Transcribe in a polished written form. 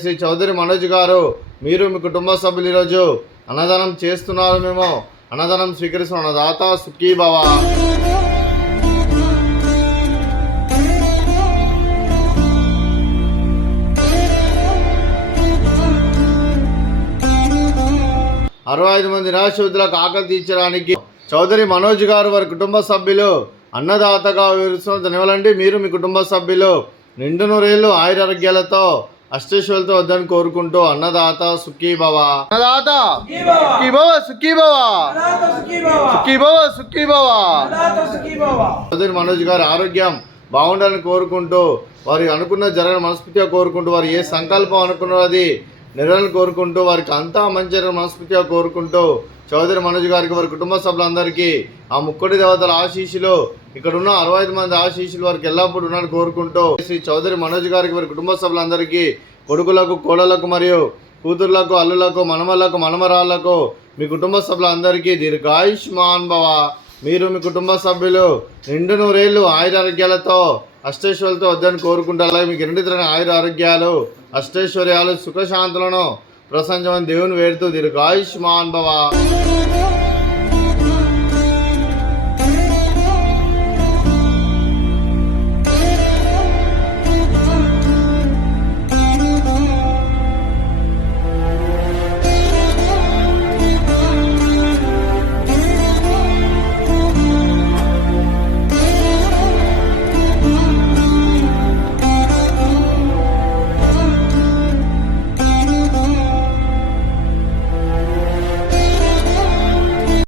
శ్రీ చౌదరి మనోజ్ గారు, మీరు మీ కుటుంబ సభ్యులు ఈరోజు అన్నదానం చేస్తున్నారు. మేము అన్నదానం స్వీకరిస్తున్న అన్నదాత సుఖీ భవ. అరవై 65 మంది నిరాశ్రితులకు ఆకలి తీర్చడానికి చౌదరి మనోజ్ గారు వారి కుటుంబ సభ్యులు అన్నదాతగా వివరిస్తున్న ధన్యవాదాలండి. మీరు మీ కుటుంబ సభ్యులు నిండు నూరేళ్లు ఆయురారోగ్యాలతో అష్టైశ్వర్యాలతో వద్దని కోరుకుంటూ అన్నదాత సుఖీ భవ. అన్నదాత సుఖీ భవ, సుఖీ భవ, సుఖీ భవ, సుఖీ భవ. చౌదరి మనోజ్ గారి ఆరోగ్యం బాగుండాలని కోరుకుంటూ, వారి అనుకున్న జరగని మనస్ఫూర్తిగా కోరుకుంటూ, వారు ఏ సంకల్పం అనుకున్నది నెరవేరాలని కోరుకుంటూ, వారికి అంతా మంచి మనస్ఫూర్తిగా కోరుకుంటూ, చౌదరి మనోజ్ గారికి వారి కుటుంబ సభ్యులందరికీ ఆ ముక్కోటి దేవతల ఆశీస్సులు, ఇక్కడ ఉన్న 65 మంది ఆశీస్సులు వారికి ఎల్లప్పుడూ ఉన్నారని కోరుకుంటూ, శ్రీ చౌదరి మనోజ్ గారికి వారి కుటుంబ సభ్యులందరికీ, కొడుకులకు, కోడలకు మరియు కూతుర్లకు, అల్లులకు, మనమలకు, మనమరాళ్లకు, మీ కుటుంబ సభ్యులందరికీ దీర్ఘాయుష్మాన్ భవ. మీరు మీ కుటుంబ సభ్యులు నిండు నూరేళ్లు ఆయురారోగ్యాలతో అష్టైశ్వర్యాలతో వద్దని కోరుకుంటూ, అలాగే మీకు నిండితమైన ఆయురారోగ్యాలు, అష్టైశ్వర్యాలు, సుఖశాంతులను ప్రసంచమని దేవుని వేడుతూ దీర్ఘాయుష్మాన్ భవ.